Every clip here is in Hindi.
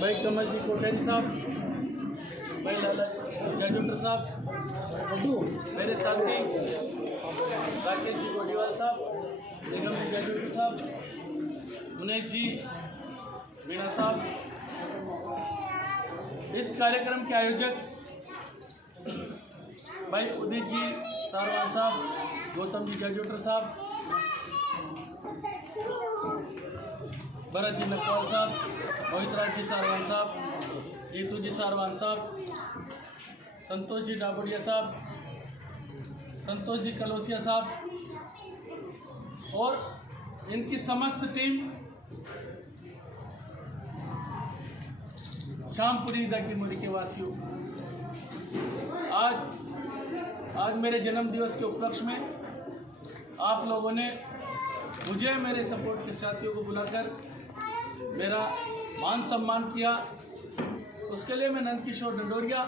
भाई कमल जी कोटेन साहब, भाई लाला जयजोटर साहब, मेरे साथी राकेश जी गोडीवाल साहब, निगम जी जयजोटर साहब, मुनेश जी मीणा साहब, इस कार्यक्रम के आयोजक भाई उदित जी सारवान साहब, गौतम जी जयजोटर साहब, भरत जी नकवाल साहब, मोहित राज जी सारवान साहब, जीतू जी सारवान साहब, संतोष जी डाबुड़िया साहब, संतोष जी कलोसिया साहब और इनकी समस्त टीम, शामपुरी दाकी मुरी के वासियों, आज मेरे जन्म दिवस के उपलक्ष्य में आप लोगों ने मुझे मेरे सपोर्ट के साथियों को बुलाकर मेरा मान सम्मान किया। उसके लिए मैं नंदकिशोर डंडोरिया,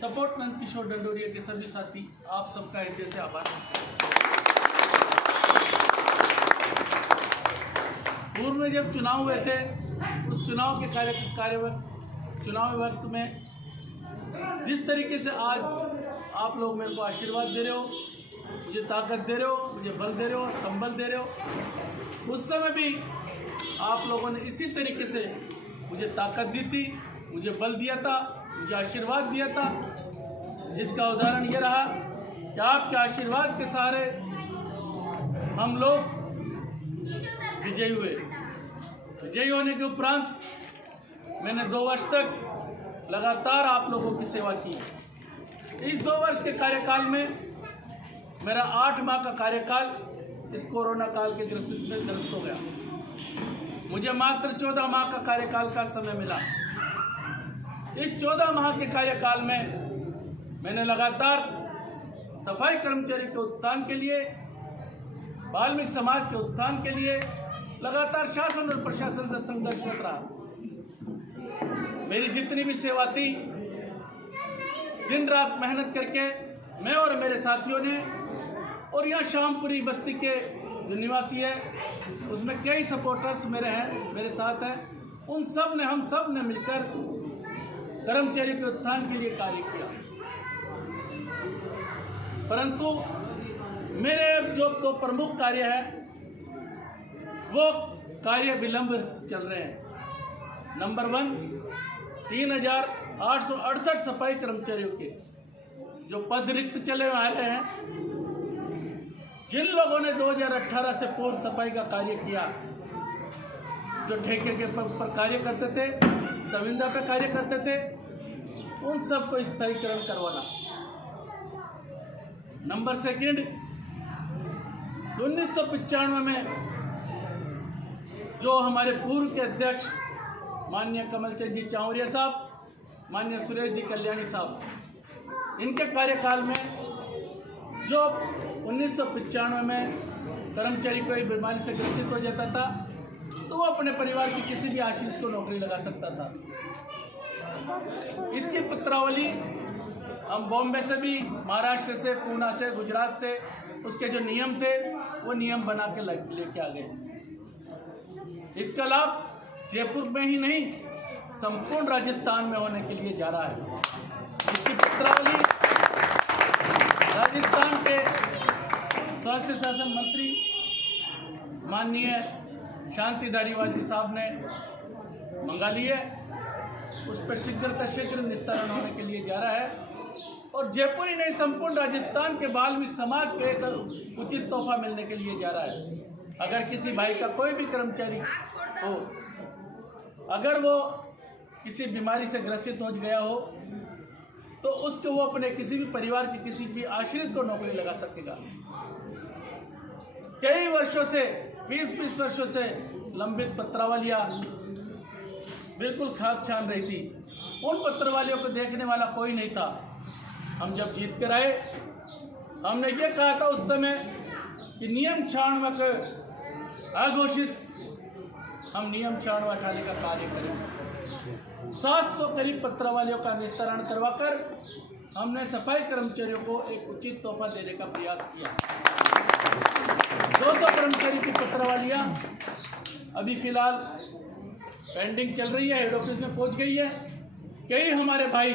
सपोर्ट नंदकिशोर डंडोरिया के सभी साथी, आप सबका हृदय से आभार। पूर्व में जब चुनाव हुए थे, उस चुनाव के चुनाव वक्त में जिस तरीके से आज आप लोग मेरे को आशीर्वाद दे रहे हो, मुझे ताकत दे रहे हो, मुझे बल दे रहे हो, संबल दे रहे हो, उस समय भी आप लोगों ने इसी तरीके से मुझे ताकत दी थी, मुझे बल दिया था, मुझे आशीर्वाद दिया था, जिसका उदाहरण ये रहा कि आपके आशीर्वाद के सहारे हम लोग विजयी हुए। विजयी होने के उपरांत मैंने 2 वर्ष तक लगातार आप लोगों की सेवा की। इस 2 वर्ष के कार्यकाल में मेरा 8 माह का कार्यकाल इस कोरोना काल के ग्रस्त हो गया। मुझे मात्र 14 माह का कार्यकाल का समय मिला। इस 14 माह के कार्यकाल में मैंने लगातार सफाई कर्मचारी के उत्थान के लिए, वाल्मीकि समाज के उत्थान के लिए लगातार शासन और प्रशासन से संघर्षरत रहा। मेरी जितनी भी सेवा थी, दिन रात मेहनत करके मैं और मेरे साथियों ने, और यहाँ शामपुरी बस्ती के जो निवासी है उसमें कई सपोर्टर्स मेरे साथ हैं, उन सब ने, हम सब ने मिलकर कर्मचारी के उत्थान के लिए कार्य किया। परंतु मेरे जो 2 प्रमुख कार्य है वो कार्य विलंब चल रहे हैं। नंबर 1, 3868 सफाई कर्मचारियों के जो पद रिक्त चले आ रहे हैं, जिन लोगों ने 2018 से पूर्व सफाई का कार्य किया, जो ठेके के पर कार्य करते थे, संविदा पे कार्य करते थे, उन सबको स्थायीकरण करवाना। नंबर 2, 1995 में जो हमारे पूर्व के अध्यक्ष माननीय कमलचंद जी चावरिया साहब, माननीय सुरेश जी कल्याणी साहब, इनके कार्यकाल में जो 1995 में कर्मचारी कोई बीमारी से ग्रसित हो जाता था तो वो अपने परिवार के किसी भी आश्रित को नौकरी लगा सकता था। इसकी पत्रावली हम बॉम्बे से भी, महाराष्ट्र से, पूना से, गुजरात से उसके जो नियम थे वो नियम बना के लेके आ गए। इसका लाभ जयपुर में ही नहीं, संपूर्ण राजस्थान में होने के लिए जा रहा है। इसकी पत्रावली राजस्थान के स्वास्थ्य शासन मंत्री माननीय शांति धारीवाल जी साहब ने मंगा ली है। उस पर शीघ्र निस्तारण होने के लिए जा रहा है और जयपुर ही नहीं, संपूर्ण राजस्थान के वाल्मीकि समाज को एक उचित तोहफा मिलने के लिए जा रहा है। अगर किसी भाई का कोई भी कर्मचारी हो, अगर वो किसी बीमारी से ग्रसित हो गया हो तो उसको वो अपने किसी भी परिवार के किसी भी आश्रित को नौकरी लगा सकेगा। कई वर्षों से, 20 वर्षों से लंबित पत्रावलियाँ बिल्कुल खाक छान रही थी। उन पत्रवालियों को देखने वाला कोई नहीं था। हम जब जीत कर आए, हमने ये कहा था उस समय कि नियम 96 को अघोषित हम नियम 96 हटाने का कार्य करेंगे। 700 करीब पत्रावलियों का निस्तारण करवाकर हमने सफाई कर्मचारियों को एक उचित तोहफा देने का प्रयास किया। 200 कर्मचारी की पत्रावलियाँ अभी फिलहाल पेंडिंग चल रही है, हेड ऑफिस में पहुंच गई है। कई हमारे भाई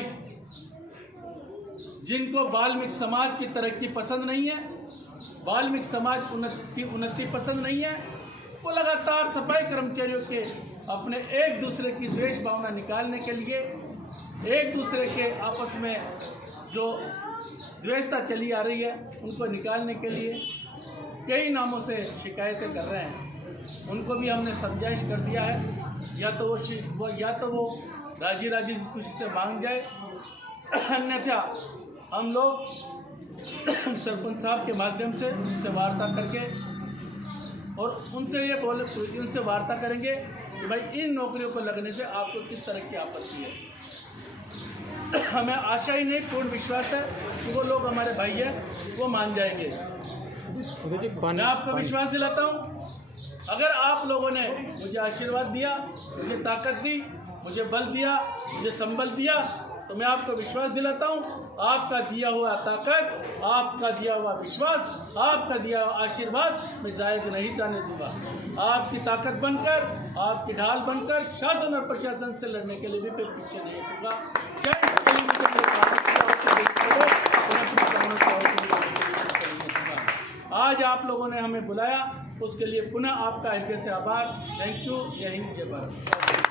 जिनको वाल्मीकि समाज की तरक्की पसंद नहीं है, वाल्मीकि समाज की उन्नति पसंद नहीं है, वो लगातार सफाई कर्मचारियों के अपने एक दूसरे की द्वेष भावना निकालने के लिए, एक दूसरे के आपस में जो द्वेषता चली आ रही है उनको निकालने के लिए कई नामों से शिकायतें कर रहे हैं। उनको भी हमने समझाइश कर दिया है, या तो वो राजी खुशी से मांग जाए, अन्यथा हम लोग सरपंच साहब के माध्यम से उनसे वार्ता करके और उनसे वार्ता करेंगे कि भाई इन नौकरियों को लगने से आपको किस तरह की आपत्ति है। हमें आशा ही नहीं, पूर्ण विश्वास है कि वो लोग हमारे भाई हैं, वो मान जाएंगे। मैं आपको विश्वास दिलाता हूँ, अगर आप लोगों ने मुझे आशीर्वाद दिया, मुझे ताकत दी, मुझे बल दिया, मुझे संबल दिया, तो मैं आपको विश्वास दिलाता हूँ, आपका दिया हुआ ताकत, आपका दिया हुआ विश्वास, आपका दिया हुआ आशीर्वाद मैं जायज़ नहीं जाने दूंगा। आपकी ताकत बनकर, आपकी ढाल बनकर शासन और प्रशासन से लड़ने के लिए भी फिर पीछे नहीं हटूंगा। आज आप लोगों ने हमें बुलाया, उसके लिए पुनः आपका हृदय से आभार। Thank you. जय हिंद, जय भारत।